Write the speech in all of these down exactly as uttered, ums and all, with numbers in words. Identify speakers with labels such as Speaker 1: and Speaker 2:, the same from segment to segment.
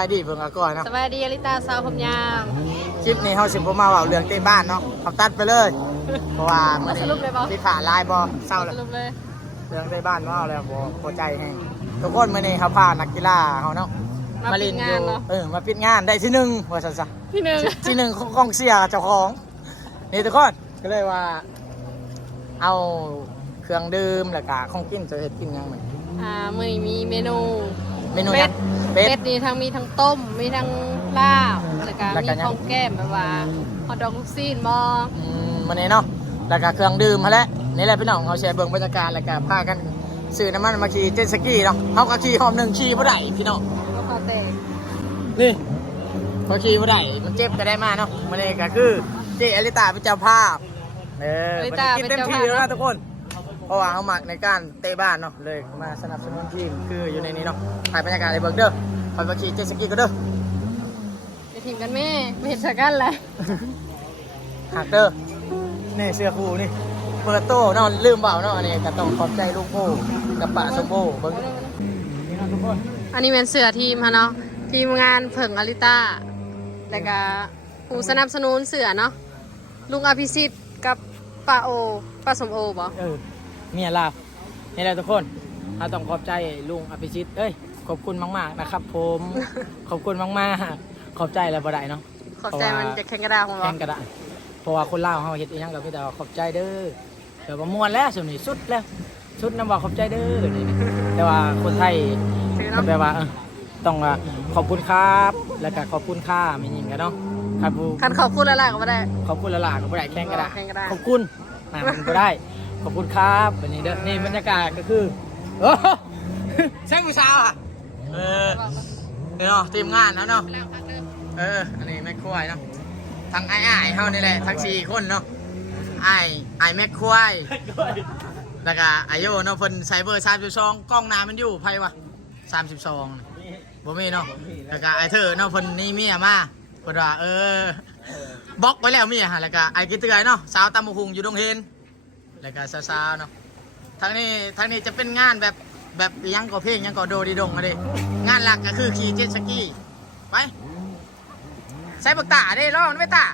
Speaker 1: ายดีเบิ่งอาก่อนเนาะ
Speaker 2: สบายดีอลิตาสาวผมยาว
Speaker 1: คลิปนี้เฮาสิบ่มาเว้าเรื่องเต้บ้านเนาะเขาตัดไปเลยเพราะว่ามื้อนี้สิผ่าลายบ่เศร้า
Speaker 2: ส
Speaker 1: แล้ว
Speaker 2: รุปเลย
Speaker 1: เรื่องเต้บ้านบ่เอาแล้วบ่พอใจแฮงทุกคนมื้อนี้เขาพานักกีฬาเฮาเนาะ
Speaker 2: มาปิดงานเนาะ
Speaker 1: เออมาปิดงานได้ที่หนึ่งว่าซั่นซะ
Speaker 2: ที่หนึ่ง
Speaker 1: ที่หนึ่งของกองเชียร์เจ้าของนี่ทุกคนก็เลยว่า เอาเครื่องดื่มแล้วก็ของกินจะเฮ็ดกินยังไง
Speaker 2: อ่ามื้อนี้มีเมนู
Speaker 1: เมนู
Speaker 2: เป็
Speaker 1: ยั
Speaker 2: ด
Speaker 1: งเป็ด
Speaker 2: เป็ดนี่ทั้งมีทั้งต้มมีทั้งลาบแล้วก็
Speaker 1: แล้วก็
Speaker 2: มี
Speaker 1: ยัง
Speaker 2: ของแก้มแบบว่าฮอทดอกลูกซีนบ่
Speaker 1: อืมมื้อนี้เนาะแล้วก็เครื่องดื่มมาแล้วนี่แหละพี่น้องเขาแชร์เบิ่งบรรยากาศแล้วก็พากันซื้อน้ำมันมาขี่เจ็ตสกีเนาะเฮาก็ขี่หอมหนึงขี่บ่ได้พี่น้อง
Speaker 2: ก็ขอแต่
Speaker 1: นี่พอขี่บ่ได้มันเจ็บก็ได้มาเนาะมื้อนี้ก็คือเจอลิตาเป็นเจ้าภาพเออวันนี้กินเต็มที่แล้วนะทุกคนเพราะว่าเขามักในการเตะบ้านเนาะเลยมาสนับสนุนทีมคืออยู่ในนี้เนาะถ่ายบรรยากาศในเบิร์กเด้อคอยมาขี่เจ็ตสกีก็เด้อ
Speaker 2: ไปทีมกันแม่ไม่เห็นสักกันเลย
Speaker 1: หักเด้อนี่เสื้อคู่นี่เปิดโต้เนาะลืมเบาเนาะอันนี้ก็ต้องขอบใจลูกโบกับป้าสมโบเบิ้งนี่นะทุกคน
Speaker 2: อันนี้เป็นเสือทีมฮะเนาะทีมงานเผิงอลิตาแล้วก็ผู้สนับสนุนเสือเนาะลุงอภิสิทธิ์กับป้าโอป้าสมโอบ่
Speaker 1: เออเมียลาบนี่แหละทุกคนเราต้องขอบใจลุงอภิชิตเอ้ยขอบคุณมากๆนะครับผม ขอบคุณมากๆขอบใจแล้วบ่ได้เนาะ
Speaker 2: ขอบใจมันจะแข่งกระดาษของเรา
Speaker 1: แข่งกระดาษเพราะว่าคนลาวเขาเฮ็ดอีหยังก็มีแต่ว่าขอบใจเด้อเดี๋ยวก็ม่วนแล้วส่วนนี้สุดแล้วสุดน้ำว่าขอบใจเด้อนี่แต่ว่าคนไทย
Speaker 2: ถือ
Speaker 1: ก็
Speaker 2: เนาะ
Speaker 1: แปลว่าเออต้องว่าขอบคุณครับแล้วก็ขอบคุณค่าไม่ยิงกันเนาะครับผู้
Speaker 2: คันขอบคุณแล้วล่ะก็ไม่ได้
Speaker 1: ขอบคุณละลาก็บ่ได้แข่งกระดาษ
Speaker 2: แข่งกระดาษ
Speaker 1: ขอบคุณนะมันก็ได้ขอบคุณครับวันนี้เด้อนี่บรรยากาศก็คือโอ้โหใช่ผู้สาวอ่ะเออเนาะทีมงานแล้วเนาะเอออันนี้แม่ควายเนาะทั้งไอ้ไอ้ายเฮานี่แหละทั้งสี่คนเนาะไอ้ไอ้ายแม่ควายแล้วก็ไอโยเนาะเพิ่นไซเบอร์สามสิบสองกล้องหน้ามันอยู่ไผวะสามสิบสองบ่มีเนาะแล้วก็ไอ้เธอเนาะเพิ่นนี่เมียมาเพิ่นว่าเออบล็อกไว้แล้วเมียฮะแล้วก็ไอ้กิตเตือยเนาะสาวตำบักหุ่งอยู่ดงเฮนแล้วก็สาวๆเนาะทั้งนี้ทั้งนี้จะเป็นงานแบบแบบอิหยังก็เพลงอิหยังก็โดดีดงอะเด้งานหลักก็คือขี่เจ็ตสกีไปใส่บักตาเด้ลองมันไม่ตา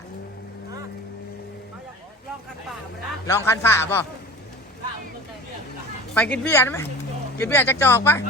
Speaker 1: ลองคันฝ่าป่ะไปกินเบียร์ได้ไหมกินเบียร์จักจอกไป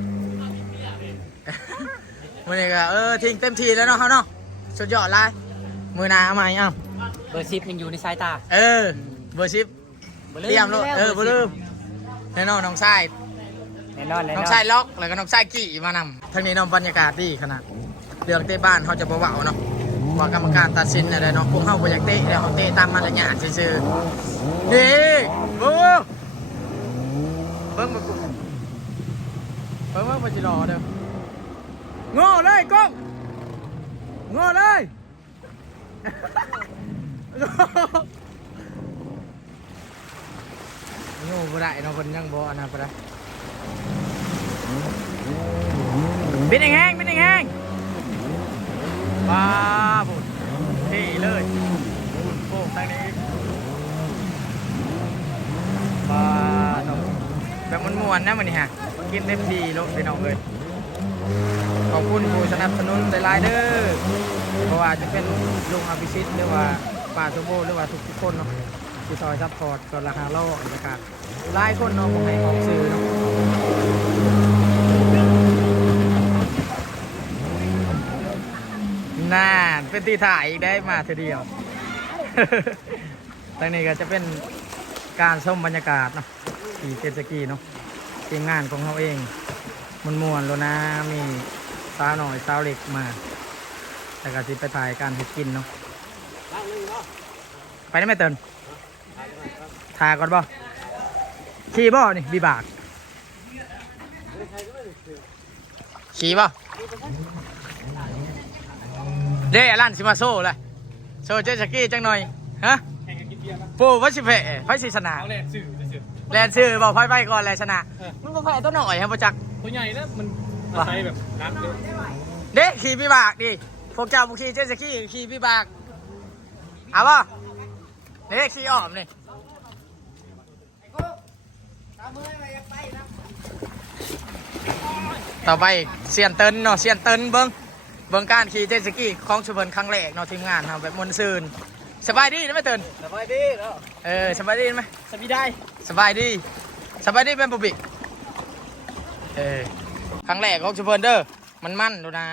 Speaker 1: วันนี้ก็เออทิ้งเต็มทีแล้วเนาะเขาเนาะสุดยอดเลยมือหนาเอาใหม่เอ้า
Speaker 3: เบอร์สิบยังอยู่ในสายตา
Speaker 1: เออเบอร์ชิปเตรียมแล้วเออบ่ลืมแน่นอนน้องชาย
Speaker 3: แน่นอนแน่น
Speaker 1: น้
Speaker 3: อ
Speaker 1: อน งชายล็อกแล้วก็น้องชายกี่มานำทั้งนี้เน้องบรรยากาศดีขนาดเรื่องเตะบ้านเขาจะบ่เบาเนาะว่ากรรมการตัดสินอะไรเนาะพวกเขาบ่อยากเตะแล้วเขาเตะตามมารยาทซื่อๆนี่เบิ้งเบิ้งมากูเบิ้งว่าบ่สิรอเด้อโง่เลยก้องโง่เลยโง่บ่ได้เนาะเพิ่นยังบ่อันนั้นบ่ได้บินแห้งๆบินแห้งๆว้าบุญเท่เลยบุญโป่งทางนี้ว้าเนาะแบบมันม่วนนะมื้อนี้ฮะกินเต็มที่โลดพี่น้องเอ้ยขอบคุณผู้สนับสนุนหลายๆเด้อเพราะว่าจะเป็นลุงอภิสิทธิ์หรือว่าป้าสมโภชหรือว่าทุกๆคนเนาะที่ซอยซัพพอร์ตก็ราคาโลนะครับหลายคนเนาะผมให้ออกสื่อเนาะน่าเป็นตีถ่ายอีกได้มาทีเดียว ทางนี้ก็จะเป็นการชมบรรยากาศเนาะขี่เจ็ตสกีเนาะทีมงานของเขาเองมันมวนๆแล้วนะมีสาวหน่อยสาวเล็กมาแต่ก็สิไปถ่ายการเฮ็ดกินเนาะไปได้ไหมเตินถ่ายก่อนบ่ขี่บ่นี่บีบากขี่บ่เด้อลั่นสิมาโซ่เลยโซ่เจ็ตสกีจังหน่อยฮะปูวัชิเพะไฟสิชนะแลนชื่อแลนชื่อบอกไฟไปก่อนแลนชนะมึงก็ไฟตัวหน่อยครับประจักษ์
Speaker 3: ตัวใหญ่แล้วมันใช้แบบน้ำเยอะ
Speaker 1: เด็กขี่พี่บากดิพวกเจ้าพวกขี่เจ็ตสกีขี่พี่บากเอาป่ะเด็กขี่อ้อมนี่ต่อไปเสียนเตินเนาะเสียนเตินเบิ้งเบิ่งการขี่เจ็ตสกีของชุมพลครั้งแรกเนาะทีมงานเนาะแบบมวลซืนสบายดีนะไม่ตื่น
Speaker 3: สบายดีแล้ว
Speaker 1: เออสบายดีไหม
Speaker 3: สบายได้
Speaker 1: สบายดีสบายดีเป็นปุบิเออครั้งแรกของชุมพลเด้อมันมั่นดูนะ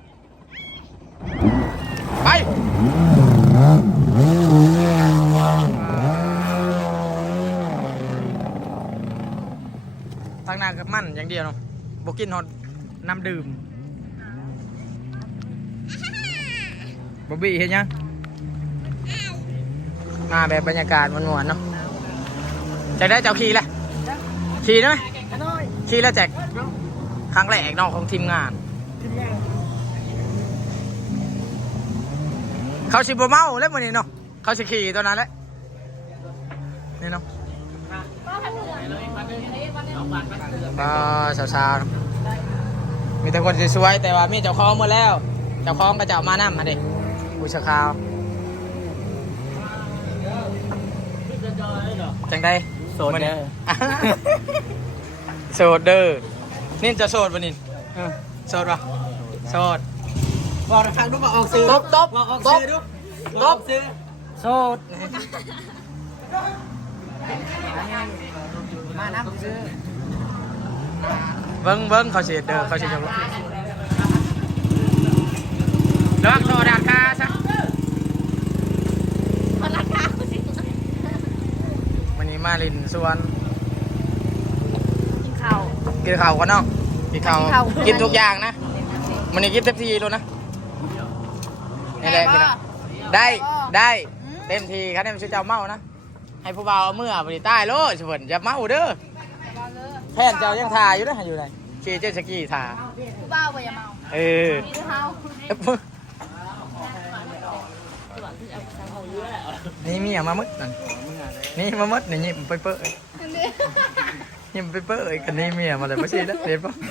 Speaker 1: ไปทางหน้ากับมั่นอย่างเดียวเนาะบกินฮอตน้ำดื่มบอบบี้เห็นยังมาแบบบรรยากาศมันหวานๆเนาะจะได้เจ้าขี่แหละขี่ได้ไหมขี่แล้วแจกครั้งแรกเนาะของทีมงานเขาสิบเมาแล้วมันนี่เนาะเขาสิขี่ตัวนั้นแหละนี่เนาะก็สาวๆมีแต่คนสวยๆแต่ว่ามีเจ้าของหมดแล้วเจ้าของก็จะเอามานั่มาดิผู้ชะขาวจังได้
Speaker 3: โซนเด้อ
Speaker 1: โสดเด้อนี่จะโสดป่ะนี่โสดป่ะโสด
Speaker 3: บอกทางดูบอกออกซื้อ
Speaker 1: ตบตบ
Speaker 3: บอกออก
Speaker 1: ต
Speaker 3: ซื้
Speaker 1: บ
Speaker 3: อดู
Speaker 1: ตบ
Speaker 3: ซื้อ
Speaker 1: โสด
Speaker 3: มานับซื้อ
Speaker 1: เบิ้งเบิ้งเขาเสียเด้อเขาเสียจังหวะระวังโซดาคาซะ
Speaker 2: คนราคาสิ
Speaker 1: วันนี้มาลินส่วน
Speaker 2: กินข้าว
Speaker 1: กินข้าวกันเนาะกินข้าว
Speaker 2: กินข้าว
Speaker 1: กินทุกอย่างนะวันนี้กินเต็มที่เลยนะนี่แหละพี่น้องได้ได้เต็มทีครับเนี่ยมันชื่อเจ้าเมานะให้ผู้บ่าวเอามื่อบริใต้โลดเฉยอย่าเมาเด้อแพนเจ้ายังทาอยู่นะอยู่ไหนขี่เจ็ตสกีทา
Speaker 2: ผู้บ้าไปอย่าเมา
Speaker 1: เออ
Speaker 2: มีเท้า
Speaker 1: นี่มีอย่างมามึดนั่นนี่มามึดนี่ยิ้มไปเปื่อยยิ้มไปเปื่อยกันนี่มีอย่างมาเลยไม่ใช่แล้วเห็นปะ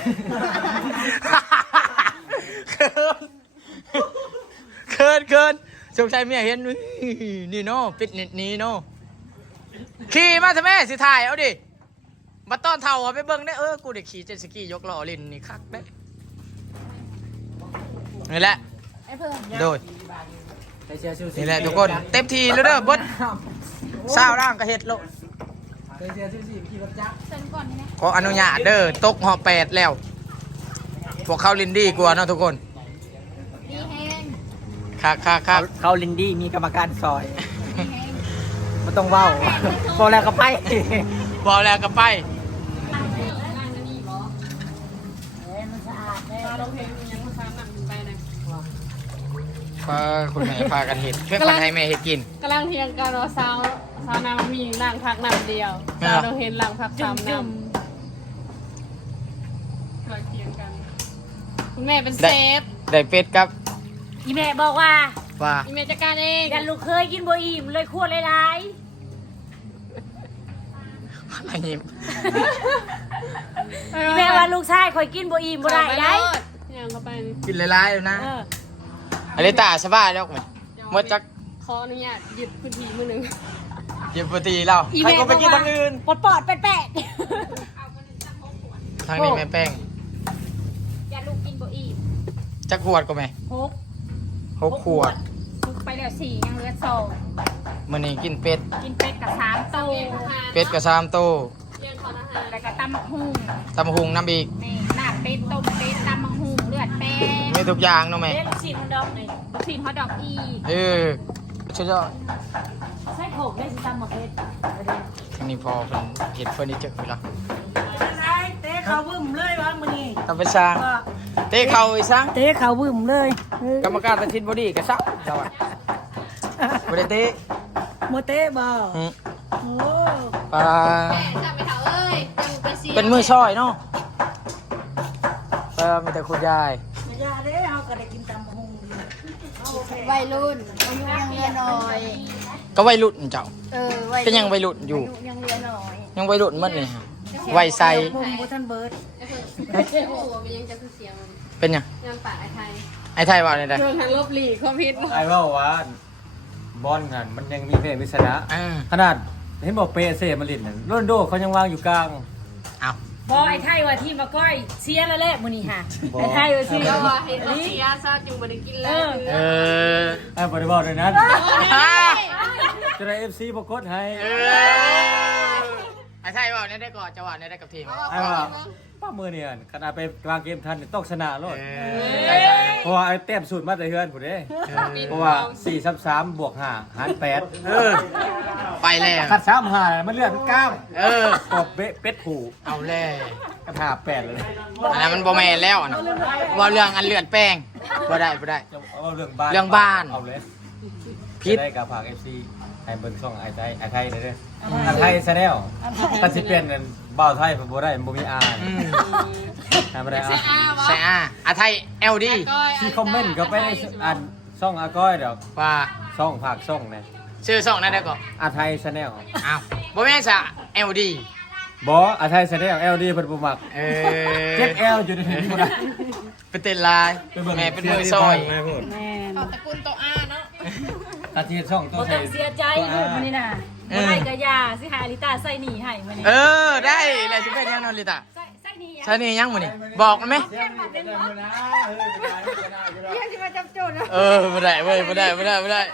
Speaker 1: เคินเคินสงสัยเมียเห็นนี่เนาะฟิตเนสนี้เนาะขี่มาทำไมสิถ่ายเอาดิมาต้อนเท่าเอาไปเบิ้งได้เออกูได้ขี่เจ็ตสกียกล้อลินนี่คักได้นี่แหละ
Speaker 2: ไอ้เพิ่ม
Speaker 1: โดย
Speaker 3: ใส่เสื้อชูสี
Speaker 1: นี่แหละทุกคนเต็มทีแล้วเด้อบดสาวร่างกระเฮ็ดโล
Speaker 3: ใส่เสื้อชูสีขี่รถจักร
Speaker 2: เซ็นก่อนนี่นะ
Speaker 1: ขออนุญาตเด้อตกหอแปดแล้ว พวกเขาลินดี้กลัวเนาะทุกคน
Speaker 2: ดีแห้ง
Speaker 1: คักคักคัก
Speaker 3: เขาลินดี้มีกรรมการซอย
Speaker 2: ดีแห้ง
Speaker 3: ไม่ต้องเว้าบอกแล้วก็ไป
Speaker 1: บอกแล้วก็ไป พาคุณแม่พากันเห็ดเพื่อคนให้แม่เห็ดกิน
Speaker 4: กำลังเทียงกันว่าสาวสาวนางมีล่างพักน้ำเดียว
Speaker 1: ไม่
Speaker 4: สาว
Speaker 1: หรอ
Speaker 4: เราเห็นล่างพักสามน้ำกำลังเทียงกัน คุณแม่เป็นเซฟ
Speaker 1: ได้เป็ดครับ
Speaker 5: อีแม่บอกว่า
Speaker 1: ว่า
Speaker 4: อีเมจัดการเอง
Speaker 5: ยันลูกเคยกินบ่อิ่มเลยคั่วหลาย
Speaker 1: อะไรยิ้ม
Speaker 5: ๆอีแม่ว่าลูกชายคอยกินบ่อิ่มบ่ได้ได้
Speaker 4: ยังเข้าไป
Speaker 1: กินหลายๆอยู่นะ
Speaker 5: เออ
Speaker 1: อลิตาสบายแล้วไหมเมื่อจัก
Speaker 4: ขออนุญาตหยุดพื้นที่มือหนึ่ง
Speaker 1: หยิบปกติเราใครก็ไปกินทางอื่น
Speaker 5: ปอดปอดๆแปดแปด
Speaker 1: ทางนี้แม่แป้ง
Speaker 5: ยันลูกกินบ่อิ่ม
Speaker 1: จักขวดก็ไหม
Speaker 5: หก
Speaker 1: หกขวด
Speaker 5: ลูกไปแล้วสี่ยังเหลือสอง
Speaker 1: มื่อนี้กินเป็ด
Speaker 5: กินเป็ดกับสามโต
Speaker 1: เป็ดกับซามโต
Speaker 4: เรียนขออาหาร
Speaker 5: แล้วก็ตำมักหุ่ง
Speaker 1: ตำหุงน้ำอีก
Speaker 5: นี่ลาบเป็ดต้มเป็ดตำมักหุ่งเลือดแป้ง
Speaker 1: มีทุกอย่างเนาะแม่
Speaker 5: เรียกลูกชิ้นฮอทดอกนี่ลูกชิ้นฮอทดอกอีก
Speaker 1: เออชุดยอด
Speaker 5: ใส่โขกได้สิตำมักเผ็ด
Speaker 1: ทางนี้พอเป็นเห็ดเฟอร์นิเจอร์ไปแล้ว
Speaker 5: เตะเขาบึ้มเลยวะมื้อนี้
Speaker 1: เอาไปสร้างเตะเข่าอีกซัง
Speaker 5: เตะเขาบึ้มเลย
Speaker 1: กรรมการตัดสินบอดี้กระซับสวัสดีบริเตะ
Speaker 5: โมเตะบ่
Speaker 1: อืม
Speaker 5: โอ้
Speaker 1: ปลา
Speaker 4: แม่ทำไปเถอะเอ้ยยังไปเสีย
Speaker 1: เป็นมือช่อยเนาะเออมีแต่คุณยาย
Speaker 5: ไม่ยาเด้เฮาก็ได้กินตำบักหุ่งอยู่
Speaker 2: วัยรุ่นอายุยังเรียนน้อย
Speaker 1: ก็วัยรุ่นเจ้า
Speaker 2: เออวัย
Speaker 1: ก็ยังวัยรุ่นอยู่
Speaker 2: อายุยังเรียนน้อย
Speaker 1: ยังวัยรุ่นหมันเลยฮะวัยใส
Speaker 5: ผมบ่ทันเบิด
Speaker 4: ไอ้เพิ่นโอ้โหมันยังจะคือเสียง
Speaker 1: เป็นยัง
Speaker 4: ยังปากไอ้ไทย
Speaker 1: ไอ้ไทยว่าอะไรได้
Speaker 4: เรื่องทางลบหลีกความผิด
Speaker 3: ไอ้ว่าว่าบอลกันมันยังมีเพศวิสนะ
Speaker 1: อ่า
Speaker 3: ขนาดเห็นบอกเปเซ่มาลินน่ะโรนลโดเขายังวางอยู่กลาง
Speaker 1: เอา
Speaker 5: บพอไอ้ไทยว่าทีมมาก้อยเชียร์แล้วแหละมื้อนี้ค่ะไอ้ไทยว่าทีม
Speaker 2: ก็ว่าเห็นว่าเสียซะจึงบ่ได้กินแล้ว
Speaker 1: เออ
Speaker 3: ไอ้บริบาลเลยนั้นจะได้เอฟซีบกดให้
Speaker 1: เออไอ้ใช่ว่าเนี่ยได้ก่อนจังหวะเนี่ยได้กับทีม
Speaker 3: ไอ้ว่าป้ามือเนี่ยขนาดไปกลางเกมทันต้องชนะโลด
Speaker 1: เออ
Speaker 3: เพราะว่าไอ้เต็มสูตรมาแต่เฮือนผู้เด้เพราะว่าสี่ซับสามบวกห้าหารแปด
Speaker 1: เออไปแล้ว
Speaker 3: ขัดสามห้ามันเลือดเป็นเก้า
Speaker 1: เออก
Speaker 3: บเบ๊ะเป็ดผู
Speaker 1: เอาแล้ว
Speaker 3: กระถาแปดเลย
Speaker 1: อันนั้นมันโบแมนแล้วอะนะว่าเรื่องอันเลือดแป้งบ่ได้บ่ได้
Speaker 3: จะเอาเรื่องบ้าน
Speaker 1: เรื่องบ้าน
Speaker 3: เอาเลย
Speaker 1: พิษ
Speaker 3: จะได้กับฝากเอฟซีไอ้เบิ้งช่องไอ้ไทยไอ้ไทยเลยเด้อไอ้ไทยแชนแนลถ้าสิเป็นนั่นบ่าวไทยผมบ่ได้ผมบ่มีอา
Speaker 1: อืม
Speaker 3: ทำไม่ได้อ่ะ
Speaker 1: ใช่อ่ะอาไทยเอลดี
Speaker 3: ที่คอมเมนต์ก็ไปได้อ่านช่องอาก้อยเดี๋ยว
Speaker 1: ว่า
Speaker 3: ช่องฝากช่องเนี่ย
Speaker 1: ชื่อสองนั่นได้ก่อน
Speaker 3: อาไทยแชนแนล
Speaker 1: อ้าวโบแมนซะเอลดี
Speaker 3: บออาไทยแชนแนลเอลดีเพิ่นบ่มัก
Speaker 1: เอ
Speaker 3: เจ็ด
Speaker 1: อ
Speaker 3: เอลอยู่ในถึงบ่ได้
Speaker 1: เป็นเต้นลายแม่เป็นมือซอย
Speaker 3: แม่พูด
Speaker 5: แม่น
Speaker 2: ตระกูลโตอาเนาะ
Speaker 3: ตาที่ช่องต้
Speaker 5: บ่
Speaker 3: อง
Speaker 5: ต้
Speaker 3: ใช้
Speaker 5: องเสียใจลูกมื้อนี้น่ะบ่ให้ก็ยาสิหาอลิตาใส่หนีให้มื้อนี้
Speaker 1: เออได้แล้วสิเป็นยังนอนลิตา
Speaker 5: ใส่ใส่หนี
Speaker 1: ใช่นี่ยังมื้อนี่บอกมันไหม
Speaker 5: ยังสิมาจับโจรนะ
Speaker 1: เออบ่ได้เว้ยบ่ได้บ่ได้บ่ได้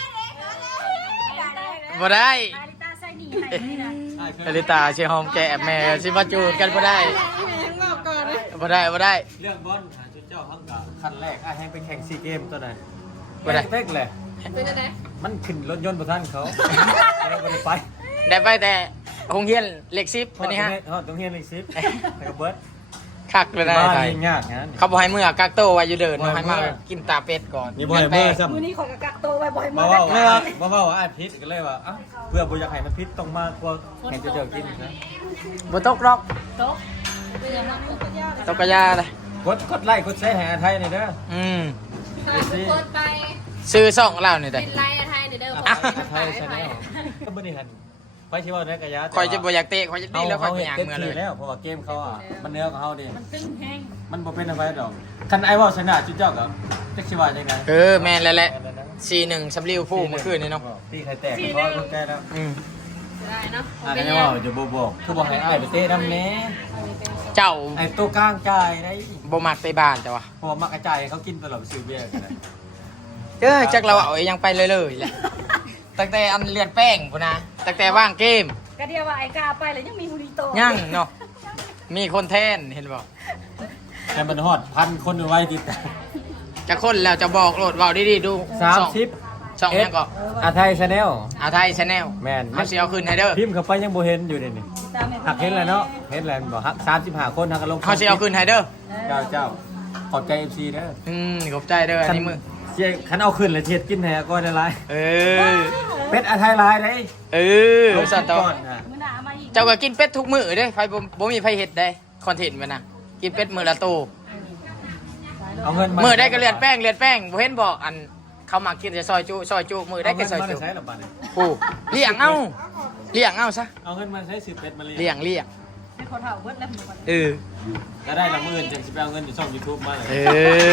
Speaker 1: บ่ได้
Speaker 5: อลิตาใส่หนีให้มื้อนี้น่ะ
Speaker 1: อลิตาสิหอมแก้มแม่สิมาจูดกันบ่ได้บ่ได้บ่ได้
Speaker 3: เรื่องบอลหาชุดเจ้าทั้งกับคันแรกอ่ะให้ไปแข่งซีเกมตัวไหน
Speaker 1: บ่ได้
Speaker 3: เป๊กเลย
Speaker 2: เป็นจังได๋
Speaker 3: มันขึ้นรถยนต์บ่ทันเขาเลยบ่ได้ไป
Speaker 1: ได้ไปแต่โรงเรียนเหล็กซิปอันนี้ฮะ
Speaker 3: ฮอดต้องเฮียนอีกสิบแล้วก็เบิด
Speaker 1: คักเลยนะ
Speaker 3: บ้าน
Speaker 1: ไทย
Speaker 3: นี่ยากนะ
Speaker 1: เขาบอกให้เมื่อกักโตวไว้อยู่เดิน
Speaker 3: บ่ให้
Speaker 1: ให้
Speaker 3: เมื่
Speaker 1: มา
Speaker 3: อ
Speaker 1: กินตาเป็ดก่อน
Speaker 3: นี่บ่ให้เมื่อซ้ำ
Speaker 5: มื้อนี้ข่อยก็กักตัวไว้บ่ให้
Speaker 3: มา
Speaker 5: มา
Speaker 3: ว่า
Speaker 5: ได้
Speaker 3: มาว่าว่าไอ้พิษก็เลยว่าอ้าวเพื่อบ่อยากให้มันพิษต้องมากกว่าแข่งจะเจอกินนะ
Speaker 1: บ่ตกรอก
Speaker 5: ตกเป็นยังไงมันก็ยาก
Speaker 1: ตกกระยาเลย
Speaker 3: กดกดไลค์กดแชร์ให้อาไทยหน่อยเด้อ
Speaker 1: อืม
Speaker 2: ถ้าทุกคนไป
Speaker 1: ซื้อซ่องเรานี่ได้
Speaker 2: เป็นไรอะไทยเด้อ
Speaker 3: อา
Speaker 2: ขอ
Speaker 3: ไทยชาแนลก็บ่ได้หันไปสิว่าได้กระยะ
Speaker 1: คอยจะบ่อยากเตะคอยจะดีแล้วคอยไปหยาง
Speaker 3: เต็ม
Speaker 1: เมื่อ
Speaker 3: ที่
Speaker 1: เลย
Speaker 3: แล้วเพราะว่าเกมเขาอ่ะมันเนื้อของเขาดิ
Speaker 5: มันตึงแห้ง
Speaker 3: มันบ่เป็นอะไรดอกคันไอ้ว่าชนะจุดเจ้าก็จักสิว่าจังได๋
Speaker 1: เออแม่นแล้วแหละซีหนึ่งสำลีผู้เมื่อคืนนี่เนาะ
Speaker 3: ตีไข่แตกก็พอแก้แล้ว
Speaker 1: อืม
Speaker 2: ได้เนาะ
Speaker 3: อ่ะก็ว่าจะบ่บอกคือบ่ให้อ้ายไปเตะนำแหน่
Speaker 1: เจ้า
Speaker 3: ไอ้ตัวกลางจ่ายได้
Speaker 1: บ่มักไปบ้านจ้ะวะ
Speaker 3: เพราะว่ามักกระจายให้เขากินตลอดไปซื้อเบียร์กันนะ
Speaker 1: เออจักเราเอายังไปเลยเลยแหละตั้งแต่อันเลือดแป้งพุ่นนะตั้งแต่ว่างเกม
Speaker 5: ก็เดียวว่าไอ้กาไปแล้วยังมีฮูริโต
Speaker 1: ยังเนาะมีคนแทนเห็นบ่
Speaker 3: แต่มันฮอดพันคนไว้ติด
Speaker 1: จะคนแล้วจะบอกโหลดเว้าดีๆดู
Speaker 3: สาม
Speaker 1: ช่อง
Speaker 3: สิบ
Speaker 1: ช่องยังก็
Speaker 3: อาไทยชาแนล
Speaker 1: อาไทยชาแนล
Speaker 3: แม่น
Speaker 1: เขาสิเอาขึ้นให้เด้อ
Speaker 3: พิมพ์เข้าไปยังบ่เห็นอยู่นี่นี่หักเห็นแล้วเนาะเห็นแล้วบ่ฮักสามสิบห้าคนฮักก็ลง
Speaker 1: เขาสิเอาขึ้นให้เด้อ
Speaker 3: เจ้าเจ้าขอบใจ เอฟ ซีเด้อ
Speaker 1: อืมขอบใจเด้ออันนี้มือ
Speaker 3: เสียคันเอาขึ้นแล้วเทียดกินให้ก็ได้หลาย
Speaker 1: เออ
Speaker 3: เป็ดอาไทยหลายเด้
Speaker 1: เออสัตว์ต่อ
Speaker 3: ก่อนน่ะ
Speaker 5: มื้อหน้ามาอีก
Speaker 1: เจ้าก็กินเป็ดทุกมื้อเด้ไผบ่บ่มีไผเฮ็ดได้คอนเทนต์มันน่ะกินเป็ดมื้อละโต
Speaker 3: เอาเงิน
Speaker 1: มื้อได้ก็เลือดแป้งเลือดแป้งบ่เห็นบ่อันเขามากินแต่ซอยจุซอยจุมื้อได้ก็ซอย
Speaker 3: เอาเงิ
Speaker 1: จุ
Speaker 3: นมาใช้หรอบัดนี้
Speaker 1: ผู้เลี้ยงเอาเลี้ยงเอาซะ
Speaker 3: เอาเงินมาใช้สิบเป็ดมาเลี้
Speaker 1: เลี้
Speaker 3: ย
Speaker 1: ย
Speaker 3: ง
Speaker 1: งเลี้ยง
Speaker 5: ให้คนเฒ่าเบิดแล้วหมู่บ้าน
Speaker 1: เออ
Speaker 3: ก็ได้ละหมื่นจังสิไปเอาเงินอยู่ช่อง YouTube มาเลย
Speaker 1: เออ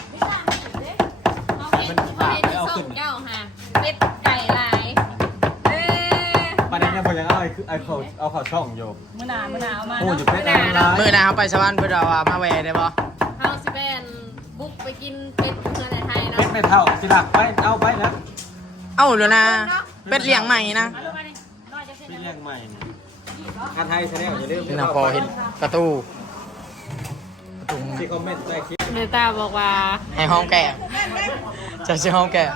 Speaker 2: เอาเห็นเอาเห็นที่ส่งเจ้าหาเป็ดไก่หลายเอ้ย
Speaker 3: ประเด็นเนี่ยบ่ยังเอาไอ้คือไอ้เขาเอาเข้าช่องอยู่
Speaker 5: มื้อหน้ามื้อหน้าเอามา
Speaker 3: โอ้
Speaker 5: เนาะ
Speaker 3: อยู่เป็ดอาไทยหลาย
Speaker 1: มื้อหน้าเฮาไปสวรรค์เพิ่นเอาว่ามาแวได้บ่
Speaker 2: เฮาสิเป็นบุกไปกินเป็ดเพื่อนในไทย
Speaker 3: เป็ด
Speaker 2: เนาะ
Speaker 3: ไม่เท่าสิลักไปเอาไปนะ
Speaker 1: เอ้าแล้วนะเป็ดเลี้ยงใหม่นะ
Speaker 5: เอาลงมานี่น้อยจะเส้น
Speaker 3: พี่เลี้ยงใหม่นี่อาไทยชาแนลอย่าลืม
Speaker 1: นี่นะพอเห็นประตูประตู
Speaker 3: ที่คอมเมนต์ใต้คลิป
Speaker 4: เนตาบอกว่า
Speaker 1: ให้ห้องแก่จะใช่ห้องแก่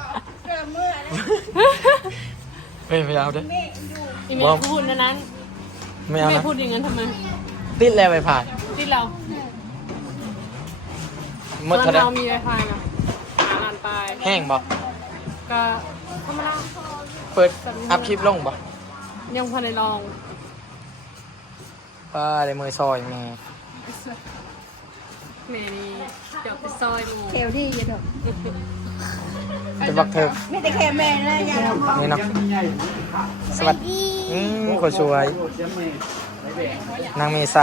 Speaker 1: เฮ้ยไม่เอาเด้อ
Speaker 4: อีเมลพูดนะนั้น
Speaker 1: ไม่เอา
Speaker 4: ไม่
Speaker 1: นะ
Speaker 4: พูดอย่างนั้นทำไม
Speaker 1: ติดแล้วไปผ่าน
Speaker 4: ที่เรา
Speaker 1: หม
Speaker 4: ต
Speaker 1: ด
Speaker 4: อน
Speaker 1: เท่าไหร่
Speaker 4: เรามีไวไฟนะหาลานไป
Speaker 1: แห้งบ่
Speaker 4: ก็ธรรมดา
Speaker 1: เปิดอัพคลิปลงบ่
Speaker 4: ยังพอได้ลอง
Speaker 1: ป้าได้มือซอยแม่
Speaker 4: แม่นี่เดี๋ยวไปซอยหมู
Speaker 5: เขวดีอยู่เด้อ
Speaker 1: จะบักเถิก
Speaker 5: มีแต่แค่แม่นะอย่าเอามา
Speaker 1: นี่เนาะสวัสดีอืมคนสวยนางเมษา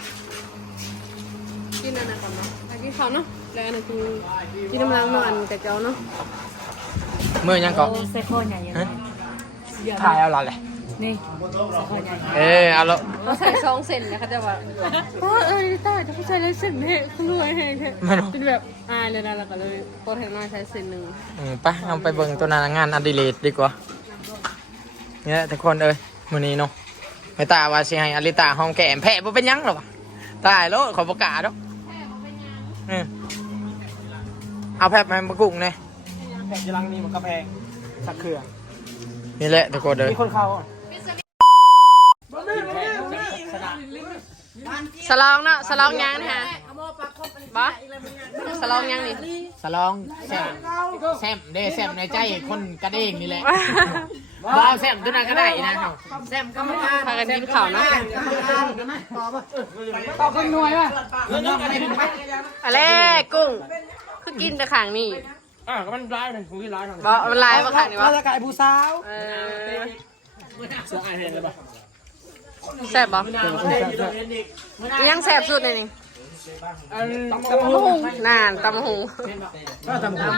Speaker 4: กินอันนั้นก่อนเนาะไปกินข้าวเนาะแล้วอันนั้นกินกินน้ำล้างนอนกับเจ้าเนาะ
Speaker 1: มือยังก็
Speaker 5: โอ้ใส่คอใหญ่อยู่
Speaker 1: ฮะถ่ายเอาละแหละ
Speaker 5: มนี่สะพานใหญ่
Speaker 1: เออเอาละ
Speaker 2: เราใส่ซองเซนนะคะแต่ว่าโอ้ยเออลิต้าจะไม่ใส่เลยเซนแม่คุณรวยแฮงแท้เป็นแบบอายเลยนะแล้วก็เลยโปรแทนมาใช้เซนหนึ่ง
Speaker 1: อืมไปเอาไปเบิ่งตัวนางงานอดิเรกดีกว่าเนี่ยทุกคนเอ้ยมื้อนี้เนาะไม่ตาว่าสิให้อลิตาหอมแก้มแพ้บ่เป็นหยังหรอกวะตายแล้วขอประกาศเนาะอืมเอาแพบมามากุ้งเนี่ยแพบจะลังนี่มันก็แพงสักเครื่องนี่แหละทุกคนเอ้ยมีคนเข้า
Speaker 2: สลองเนาะสลองยังนะฮะบ่สลองยังนี่
Speaker 1: สลองแซมแซมเด้แซมในใจคนกันเองนี่แหละบ่เอาแซมตัวนั้นก็ได้นะแซมกรรมการ
Speaker 2: พากันกินข้าวเนาะ
Speaker 1: ต่อคนหน่วยป่ะ
Speaker 2: อะไรกุ้งคือกินแต่ขางนี่
Speaker 1: อ่ะก็มันร้ายเลยผมกินร้ายทาง
Speaker 2: บ่มันลายบ่ขางนี่วะ
Speaker 1: จะกลายผู้สาว
Speaker 2: เออ
Speaker 1: เสื้อไอเห็นเลยป่ะ
Speaker 2: แซ่บบ่ยังแซ่บสุดเลยนี่
Speaker 1: ตำบักหุ่ง
Speaker 2: นานตำหู
Speaker 1: ก็ตำบักหุ่ง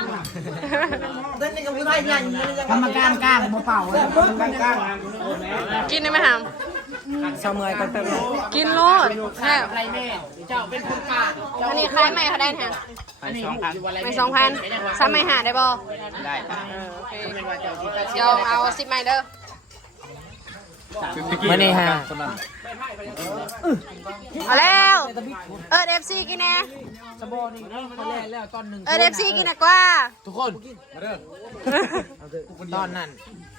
Speaker 1: กรรมการกลางมาเป่าเลยกรรมการกลาง
Speaker 2: กินได้ไหมฮาม
Speaker 1: ชาวเมืองกันเต็มเลย
Speaker 2: กินโลดแซ่บ
Speaker 1: ไรแม่เจ้าเป็นคนกลาง
Speaker 2: อันนี้คล้ายไหมเขาได้ฮะ
Speaker 1: อันนี้สองพัน
Speaker 2: ไม่สองพันซ้ำไม่หาได้บ่
Speaker 1: ได้
Speaker 2: เออโอเคเดี๋ยวเอาสิบไม้เด้อ
Speaker 1: ไม่ได้ฮะ
Speaker 2: เอาแล้วเออเอฟซีกินแน่
Speaker 1: สบอนี่เขาแล่แล้วตอนหนึ่ง
Speaker 2: เออเอฟซีกินนะกว่า
Speaker 1: ทุกคนมาเด้อตอนนั้น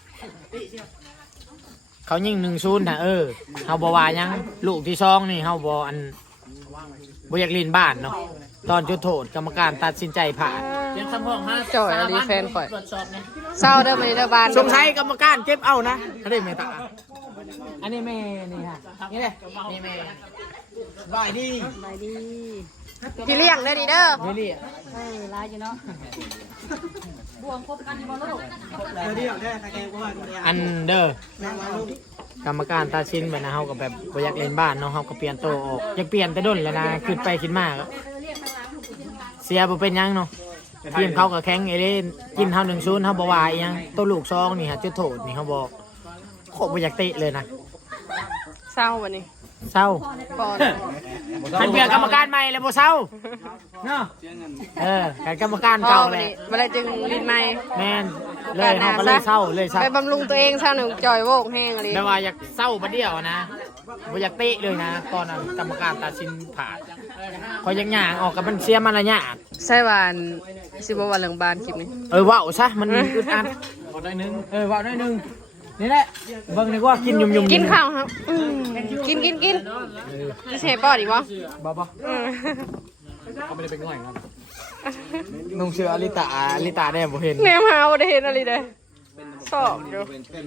Speaker 1: เขายิงหนึ่งศูนย์นะเออเฮาบวายังลูกที่ซองนี่เฮาบออันบอยากลินบ้านเนาะตอนจุดโทษกรรมการตัดสินใจผ่านเรียนสมองฮะ
Speaker 2: จ่อยอดีแฟนข่อยเศร้าเด้อมาเด้อบ้าน
Speaker 1: สงสัยกรรมการเก็บเอานะเขาได้เมตตาอันนี้แม่นี่ฮะนี่เลยนี่แม่บายดี
Speaker 2: พี่เลี้ยงเด้อดีเด้อ
Speaker 1: ไม่รี
Speaker 5: เออลายอยู่เนาะบวงคบกันอยู่บ่ลูก
Speaker 1: อันเด้อกรรมการตัดสินแบบนะเฮากับแบบบ่อยากเล่นบ้านเนาะเฮาก็เปลี่ยนโตออกอยากเปลี่ยนแต่ด้นแล้วนะขึ้นไปขึ้นมาก็เสียบ่เป็นหยังเนาะทีมเขาก็แข็งเอเล่นกินเฮาหนึ่งศูนย์เฮาบ่ว่าอีหยังตัวลูกซองนี่ฮะจุดโทษนี่เฮาบอกโคตรบ่อยากเตะเลยนะ
Speaker 2: เศร้าวันนี้
Speaker 1: เศร้า
Speaker 2: ก่อน
Speaker 1: คันเปลี่ยนกรรมการใหม่แล้วบ่เศร้าเนาะเออการกรรมการเก่าแหละ
Speaker 2: เมื่อไรจึงลิ้นไม้
Speaker 1: แม่นเลยเฮาก็เลยเศร้าเลยเศร้า
Speaker 2: ไปบำรุงตัวเองซะหนึ่งจ่อยโวกแห้งอะไร
Speaker 1: แม่ว่าอยากเศร้าบัดเดียวนะบ่อยากเตะเลยนะ ตอนนั้นกรรมการตัดสินผ่านคอยยังหย่างออกกับมันเสียมารยาท
Speaker 2: ใช่วานสิบวันเหลืองบานคลิปนี้
Speaker 1: เออว่าวซะมันอึดอัดว่าวได้นึงเออว่าวได้นึงนี่แหละเบิ่งดีกว่ากินยุ่มยุ่ม
Speaker 2: กินข้าวครับอืมกินกินกินจะเชฟป้อดีวะ
Speaker 1: บ่บ่
Speaker 2: อืม
Speaker 1: เขาไม่ได้เป็นง่อยครับนุ่งเสื้ออลิตาอลิตาได้บ่เห็น
Speaker 2: เนี่ยมาเอาได้เห็นอะไรเด้สอบอยู่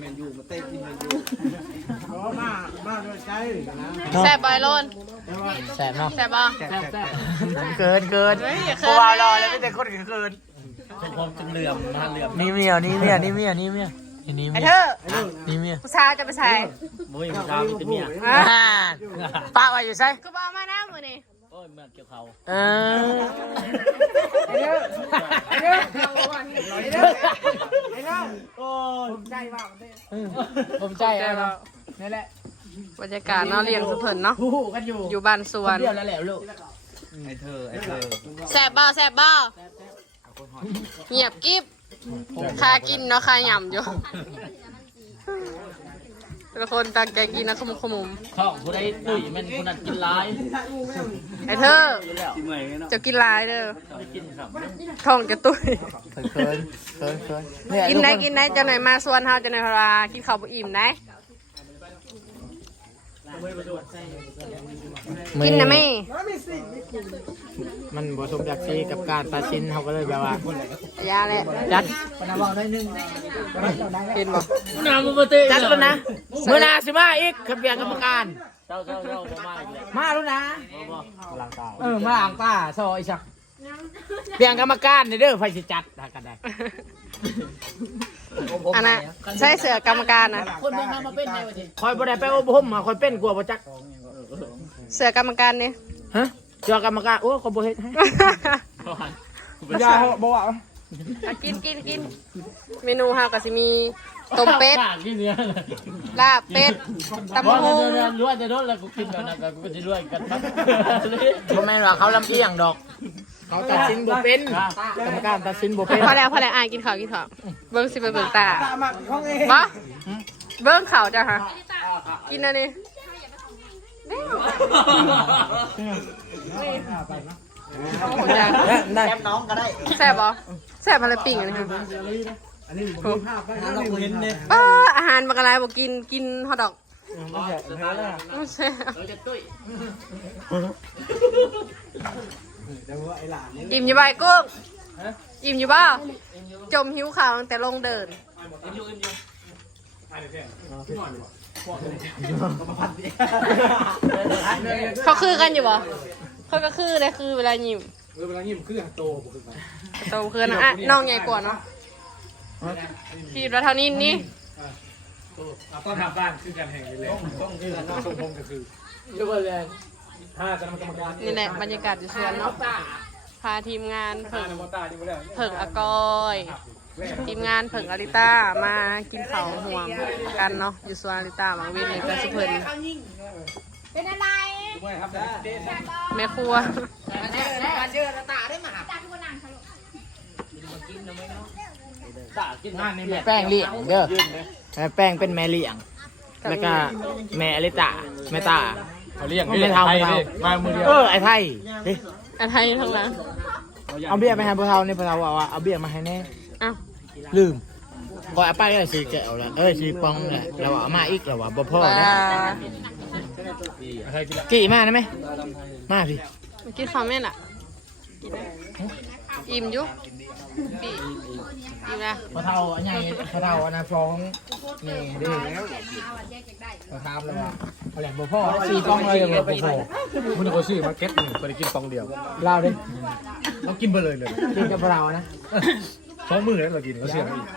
Speaker 2: แซ่บไปโลน
Speaker 1: แสบเนาะ
Speaker 2: แซ่บป่ะ
Speaker 1: แสบแสบเกินเกิน
Speaker 2: เฮ้ยอย่าเขิ
Speaker 1: พ
Speaker 2: น
Speaker 1: วกเรารอแล้วไม่แต่คนเกินความจนเหลื่อมนะเหลื่อมนี่เมียนี่เมียนี่เมียนี่เมียนี่
Speaker 2: ไอ้
Speaker 1: เมี
Speaker 2: เธ
Speaker 1: ย
Speaker 2: อ
Speaker 1: นี่เมีย
Speaker 2: ผู้ชายจะไปใส่
Speaker 3: มุ้ยเช้ามีแต่เมีย
Speaker 1: อ่าป้าว่าอยู่ไส
Speaker 2: กูบอกมาหน้ามือนี่
Speaker 3: โอ้ยเมื่อเกี่ยวเขา
Speaker 1: เออไอ้เด้อไอ้เด้อไอ้เด้อไอ้เด้อโอ้ผมใจว่าผมใจเอาเนาะนี่แหละ
Speaker 2: บรรยากาศเนาะเลี้ยงสุเพิ่นเนาะ
Speaker 1: ฮู้กันอยู่
Speaker 2: อยู่บ้านสวน
Speaker 1: เดียวแล้วแหละลูก
Speaker 3: ไอ้เธอไอ้เธอ
Speaker 2: แซ่บบ่แซ่บบ่เงียบกิ๊บคากินเนาะคาหย่ำอยู่แต่ละคนตั้งใจกินนะขมุมขมุม
Speaker 3: ท้องผู้ใดตุ้ยมันผู้นั้นกินร้าย
Speaker 2: ไอ้เธอ
Speaker 3: กินเหนื่อยเนาะ
Speaker 2: จะกินหลายเด้อ
Speaker 3: ไม่กินครับ
Speaker 2: ท้องจะตุ้ย
Speaker 1: เคินเคินเคินเคินเนี่ย
Speaker 2: กินได้กินได้จะหน่อยมาส่วนเฮาจะหน่อยเวลากินข้าวบ่อิ่มได้กินนะแม่
Speaker 1: มันผสมจากซีกับการตัดสินเขาก็เลยแบบว่าย
Speaker 2: าแหละ
Speaker 1: จัดปนบอกได้นึง
Speaker 2: กินบ่
Speaker 1: น้ำมันเตะจัดแล้วนะเมื่อนาสิมาอีกขับเบียงกรรมการ
Speaker 3: เจ้าเจ้าเจ้าจะมาอีกแล้ว
Speaker 1: มาแล้วนะ
Speaker 3: หลังตา
Speaker 1: เออมาอ่างตาซอยชักเบียงกรรมการเด้อไฟสิจัดกันได้
Speaker 2: อันน่ะใช้เสือกรรมการนะ
Speaker 1: คนเมืองมาเป็นไงวะทีคอยบ่ได้ไปอบรมมาคอยเป็นกลัวบ่จัก
Speaker 2: เสือกรรมการนี่
Speaker 1: ฮะเจอกรรมการโอ้เขาบ่เฮ็ดให้ยาบ่ว่า
Speaker 2: อ่ะกินกินกินเมนูเฮาก็สิมีต้มเป็ด
Speaker 1: กินเนื้อ
Speaker 2: ลาบเป็ดตำบักหุ่ง
Speaker 1: รู้ว่าจะโดนแล้วกูกินแบบนั้นกูก็จะรวยกันครับทำไมล่ะเขาลำเอียงดอก เขาตัดสินบ่เป็นกรรมการตัดสินบ่เป็น
Speaker 2: พอแล้วพอแล้วอ่านกินข้าวกินข้าวเบิ้งสิไปเบิ้งตาบ่เบิ้งข่าวจ้ะฮะกินอันนี้แซ่บน้องก็ได้แซ่บบ่แซ่บอะไรปิ่งอันนี้ค่ะป้าอาหารบักอะไรบอกกินกินฮอทดอกไม่ใช่อิ่มอยู่บ่ายกุ้งอิ่มอยู่บ่จมหิวข่าวตั้งแต่ลงเดินเขาคือกันอยู่บ่เขาก็คือเลยคือเวลายิ้ม
Speaker 1: เวลายิ้มคือโตบ่คือ
Speaker 2: โตคือนะอ่ะน้องใหญ่กว่าเนาะพี่แล้วเท่านี้นี่
Speaker 1: ต้นทำบ้านคือการแห่งเลยต้องคือทรงผมก็คือเรียกว่าแรงถ้าจะทำกรรมการ
Speaker 2: นี่แหละบรรยากาศอยู่สวนเนาะพาทีมงานเผิงเผิงอากอยทีมงานเผิงอาริต้ามากินข้าวห่วงกันเนาะอยู่สวนอาริต้าบางเวนเลยกันสุเพลิน
Speaker 5: เป็นอะไร
Speaker 2: แม่ครัว
Speaker 1: แป้งเลี้ยงเด้อแป้งเป็นแม่เลี้ยงแล้วก็แม่อลิตาแม่ตาเขาเลี้ยงไม่เท่าไม่เท่ามามือเดียวเออไอ้ไทย
Speaker 2: อันไทยทั้งนั้น
Speaker 1: เอาเบี้ยไปให้พวกเราเนี่ยพวกเราบอกว่าเอาเบี้ยมาให้แน่
Speaker 2: อ้าว
Speaker 1: ลืมก็เอาไปก็สีแก้วแล้วเออสีปองแหละเราเอามาอีกแล้วว่าบ่พอ
Speaker 2: ว่า
Speaker 1: นะกี่มาได้ไหมมาพี่
Speaker 2: กินข้าวแม่น่ะกินอิ่มอยู่ปีอิ่มนะ
Speaker 1: พอเท่าอันใหญ่พอเท่าอันนั้นฟองนี่ดิพอครับแล้วว่าเอาแหลมบ่พอสีปองเลยเลยบ่พอ
Speaker 3: มึงก็ซื้อมาเก็ตหนึ่งไปกินฟองเดียว
Speaker 1: เราดิ
Speaker 3: เรากินไปเลยเลย
Speaker 1: กินกับเรานะ
Speaker 3: สองมือแล้วเรากินก็เสีย